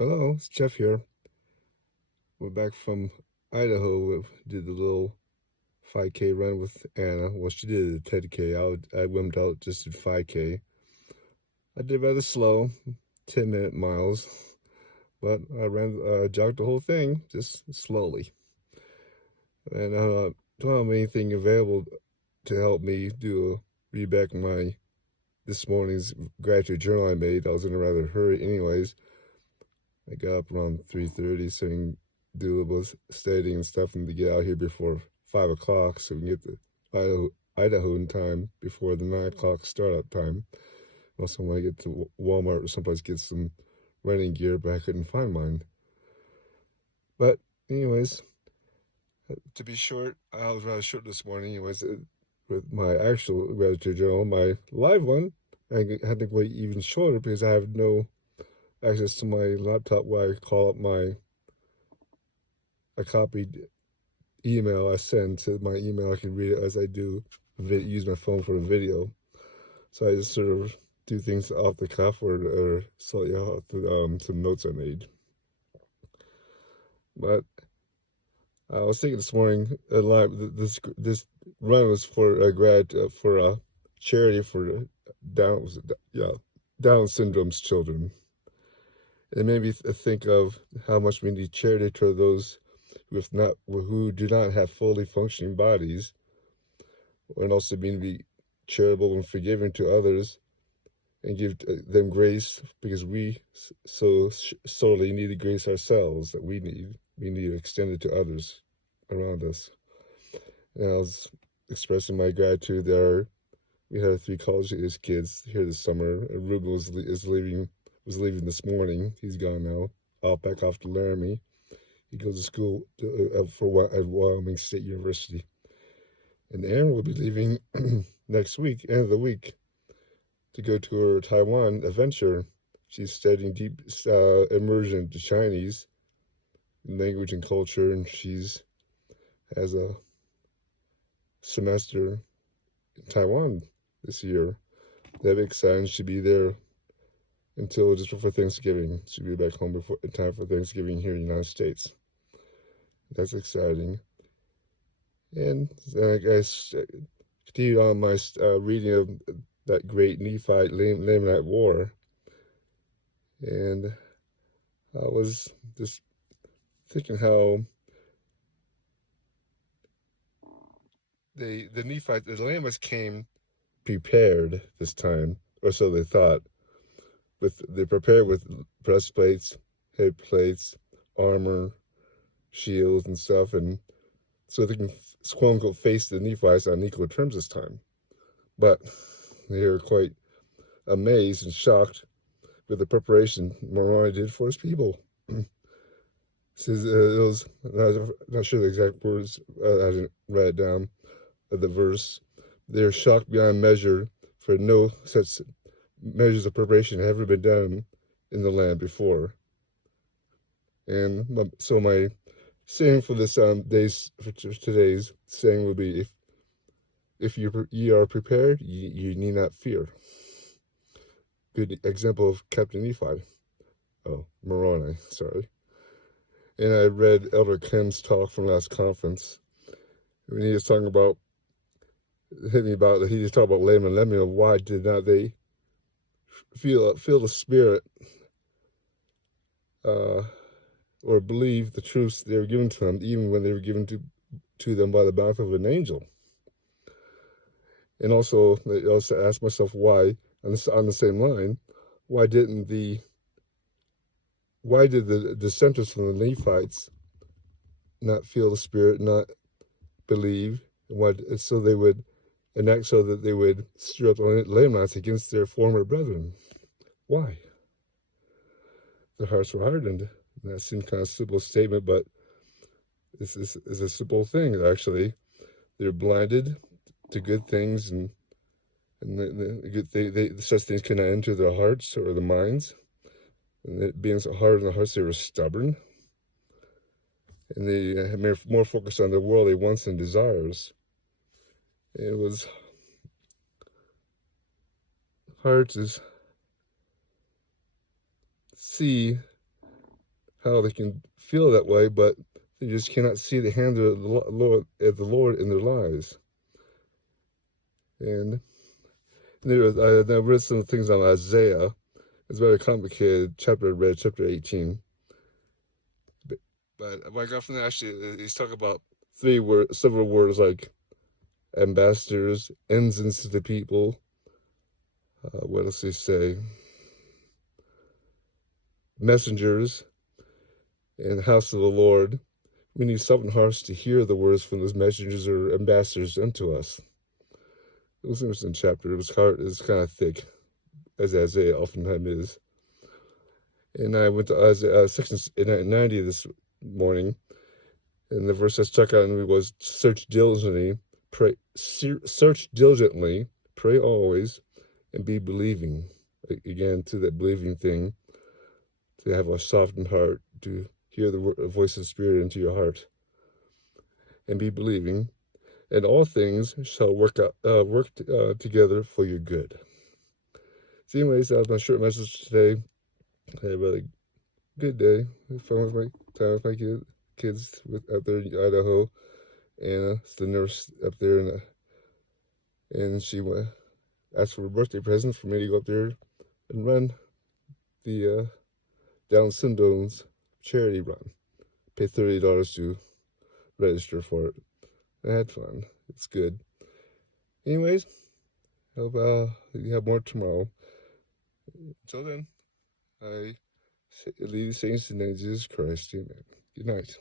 Hello, it's Jeff here. We're back from Idaho. We did the little 5K run with Anna. Well, she did a 10K. I wimped out, just did 5K. I did rather slow, 10-minute miles, but I jogged the whole thing just slowly. And don't have anything available to help me read back this morning's gratitude journal I made. I was in a rather hurry, anyways. I got up around 3:30 so I can do a little studying and stuff and to get out here before 5 o'clock so we can get to Idaho in time before the 9 o'clock startup time. Also, want to get to Walmart or someplace get some running gear, but I couldn't find mine. But, anyways, to be short, I was rather short this morning. Anyways, with my actual gratitude journal, my live one, I had to go even shorter because I have no access to my laptop where I call up a copied email I send to my email. I can read it as I use my phone for a video. So I just sort of do things off the cuff or slightly off some notes I made. But I was thinking this morning, this run was for a charity for Down syndrome's children. It made me think of how much we need charity toward those who do not have fully functioning bodies, and also being to be charitable and forgiving to others, and give them grace because we so sorely need the grace ourselves that we need. We need to extend it to others around us. And I was expressing my gratitude there. We had 3 college-age kids here this summer. Ruben was leaving this morning. He's gone now. Back off to Laramie. He goes to school at Wyoming State University. And Aaron will be leaving next week, end of the week, to go to her Taiwan adventure. She's studying deep immersion into Chinese language and culture, and has a semester in Taiwan this year. That'd be exciting. She'll be there until just before Thanksgiving. She'll be back home in time for Thanksgiving here in the United States. That's exciting. And I guess continued on my reading of that great Nephite Lamanite War. And I was just thinking how the Lamanites came prepared this time, or so they thought. They prepared with breastplates, head plates, armor, shields, and stuff, and so they can quote unquote face the Nephites on equal terms this time. But they were quite amazed and shocked with the preparation Moroni did for his people. Says it was, I'm not sure the exact words, I didn't write it down, of the verse. They are shocked beyond measure, for no such measures of preparation have ever been done in the land before. And so my saying for this today's saying would be, if you are prepared, you need not fear. Good example of Captain Nephi. Oh, Moroni, sorry. And I read Elder Ken's talk from last conference. When he was talking about, he was talking about Laman and Lemuel. Why did not they feel the spirit or believe the truths they were given to them, even when they were given to them by the mouth of an angel? And also, I also asked myself why, on the same line, why did the dissenters from the Nephites not feel the spirit, not believe, so they would enact so that they would stir up the Lamanites against their former brethren? Why? Their hearts were hardened. And that seems kind of a simple statement, but this is a simple thing, actually. They're blinded to good things, and such things cannot enter their hearts or their minds. And it being so hard in the hearts, they were stubborn. And they had more focus on their worldly wants and desires. It was hard to see how they can feel that way, but they just cannot see the hand of the Lord in their lives. And I read some things on Isaiah. It's very complicated chapter. I read chapter 18. But what I got from that, actually, he's talking about several words like ambassadors, ensigns to the people. What else they say? Messengers in the house of the Lord. We need softened hearts to hear the words from those messengers or ambassadors unto us. It was an interesting chapter. It's kind of thick, as Isaiah oftentimes is. And I went to Isaiah section 90 this morning, and the verse I stuck out and was search diligently, pray always, and be believing. Again, to that believing thing, to have a softened heart, to hear the voice of the Spirit into your heart, and be believing, and all things shall work together for your good. So anyways, that was my short message today. I had a really good day. Fun with my kids out there in Idaho. Anna's the nurse up there, and she asked for a birthday present for me to go up there and run the Down Syndrome's charity run. Pay $30 to register for it. I had fun. It's good. Anyways, hope you have more tomorrow. Until then, I leave the saints in the name of Jesus Christ. Amen. Good night.